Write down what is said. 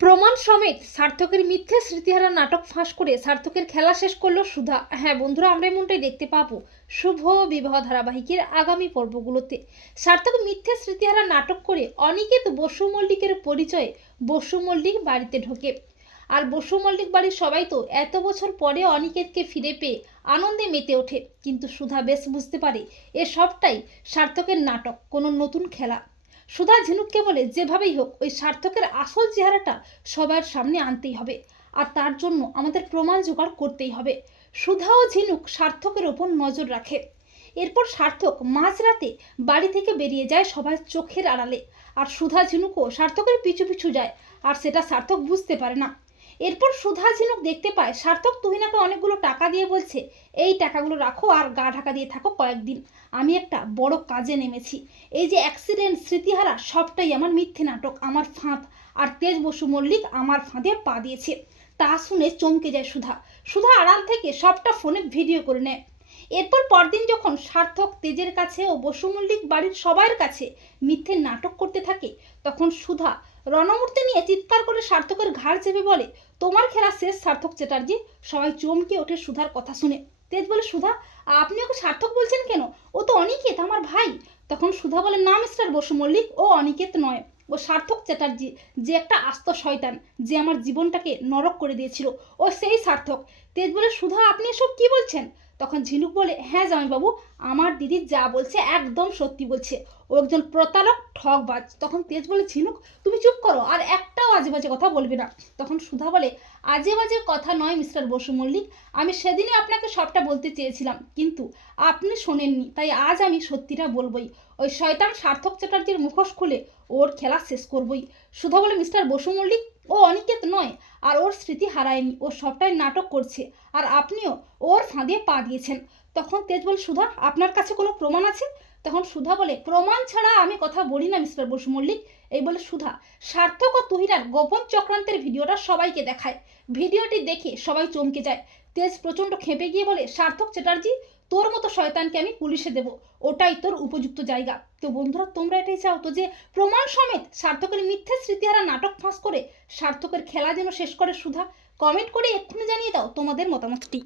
প্রমাণ সমেত সার্থকের মিথ্যে স্মৃতিহারা নাটক ফাঁস করে সার্থকের খেলা শেষ করল সুধা। হ্যাঁ বন্ধুরা, আমরা এমনটাই দেখতে পাবো। শুভ বিবাহ ধারাবাহিকের আগামী পর্বগুলোতে। সার্থক মিথ্যে স্মৃতিহারা নাটক করে অনিকেত বসু মল্লিকের পরিচয়ে বসু মল্লিক বাড়িতে ঢোকে। আর বসু মল্লিক বাড়ির সবাই তো এত বছর পরে অনিকেতকে ফিরে পেয়ে আনন্দে মেতে ওঠে। কিন্তু সুধা বেশ বুঝতে পারে, এ সবটাই সার্থকের নাটক, কোনো নতুন খেলা। সুধা ঝিনুককে বলে যেভাবেই হোক, ওই সার্থকের আসল চেহারাটা সবার সামনে আনতেই হবে। আর তার জন্য আমাদের প্রমাণ জোগাড় করতেই হবে। সুধা ও ঝিনুক সার্থকের ওপর নজর রাখে। এরপর সার্থক মাঝরাতে বাড়ি থেকে বেরিয়ে যায় সবার চোখের আড়ালে। আর সুধা ঝিনুকও সার্থকের পিছু পিছু যায়, আর সেটা সার্থক বুঝতে পারে না। এরপর সুধা ঝিনুক দেখতে পায়, সার্থক তুহিনাকে অনেকগুলো টাকা দিয়ে বলছে, এই টাকাগুলো রাখো আর গা ঢাকা দিয়ে থাকো কয়েকদিন। আমি একটা বড় কাজে নেমেছি। এই যে অ্যাক্সিডেন্ট স্মৃতিহারা, সবটাই আমার মিথ্যে নাটক, আমার ফাঁদ। আর তেজ বসু মল্লিক আমার ফাঁদে পা দিয়েছে। তা শুনে চমকে যায় সুধা। সুধা আড়াল থেকে সবটা ফোনে ভিডিও করে নেয়। এরপর পরদিন যখন সার্থক তেজের কাছে ও বসু মল্লিক বাড়ির সবার কাছে মিথ্যে নাটক করতে থাকে, তখন সুধা রণমূর্তি নিয়ে চিৎকার করে সার্থকের ঘাড় চেপে বলে, তোমার খেলা শেষ, সার্থক চ্যাটার্জি। সবাই চমকে ওঠে সুধার কথা শুনে। তেজ বলে, সুধা আপনি ওকে সার্থক বলছেন কেন? ও তো অনিকেত, আমার ভাই। তখন সুধা বলে, না, মিস্টার বসু মল্লিক, ও অনিকেত নয়। ও সার্থক চ্যাটার্জি, যে একটা আস্ত শয়তান, যে আমার জীবনটাকে নরক করে দিয়েছিল। ও সেই সার্থক। তেজ বলে, সুধা, আপনি এসব কি বলছেন? তখন ঝিনুক বলে হ্যাঁ জামাইবাবু, আমার দিদি যা বলছে একদম সত্যি বলছে। ও একজন প্রতারক ঠকবাজ তখন তেজ বলে, ঝিনুক, তুমি চুপ করো, আর একটাও আজে বাজে কথা বলবে না। তখন সুধা বলে আজে বাজে কথা নয়, মিস্টার বসু মল্লিক। আমি সেদিনই আপনাকে সবটা বলতে চেয়েছিলাম, কিন্তু আপনি শোনেননি, তাই আজ আমি সত্যিটা বলবই। ওই শয়তান সার্থক চ্যাটার্জির মুখোশ খুলে ওর খেলা শেষ করবই। সুধা বলে, মিস্টার বসু মল্লিক ও অনিকেত নয়, আর ওর স্মৃতি হারায়নি। ও সবটাই নাটক করছে, আর আপনিও ওর ফাঁদে পা দিয়েছেন। তখন তেজ বলে, সুধা, আপনার কাছে কোনো প্রমাণ আছে? তখন সুধা বলে, প্রমাণ ছাড়া আমি কথা বলি না, মিস্টার বসু মল্লিক। এই বলে সুধা, সার্থক ও তুহিরার গোপন চক্রান্তের ভিডিওটা সবাইকে দেখায়। ভিডিওটি দেখে সবাই চমকে যায়। তেজ প্রচণ্ড খেপে গিয়ে বলে, সার্থক চ্যাটার্জি তোর মতো শয়তানকে আমি পুলিশে দেব। ওটাই তোর উপযুক্ত জায়গা। তো বন্ধুরা, তোমরা এটাই চাও তো যে, প্রমাণ সমেত সার্থকের মিথ্যে স্মৃতিহারা নাটক ফাঁস করে সার্থকের খেলা যেন শেষ করে সুধা। কমেন্ট করে এক্ষুনি জানিয়ে দাও তোমাদের মতামতটি।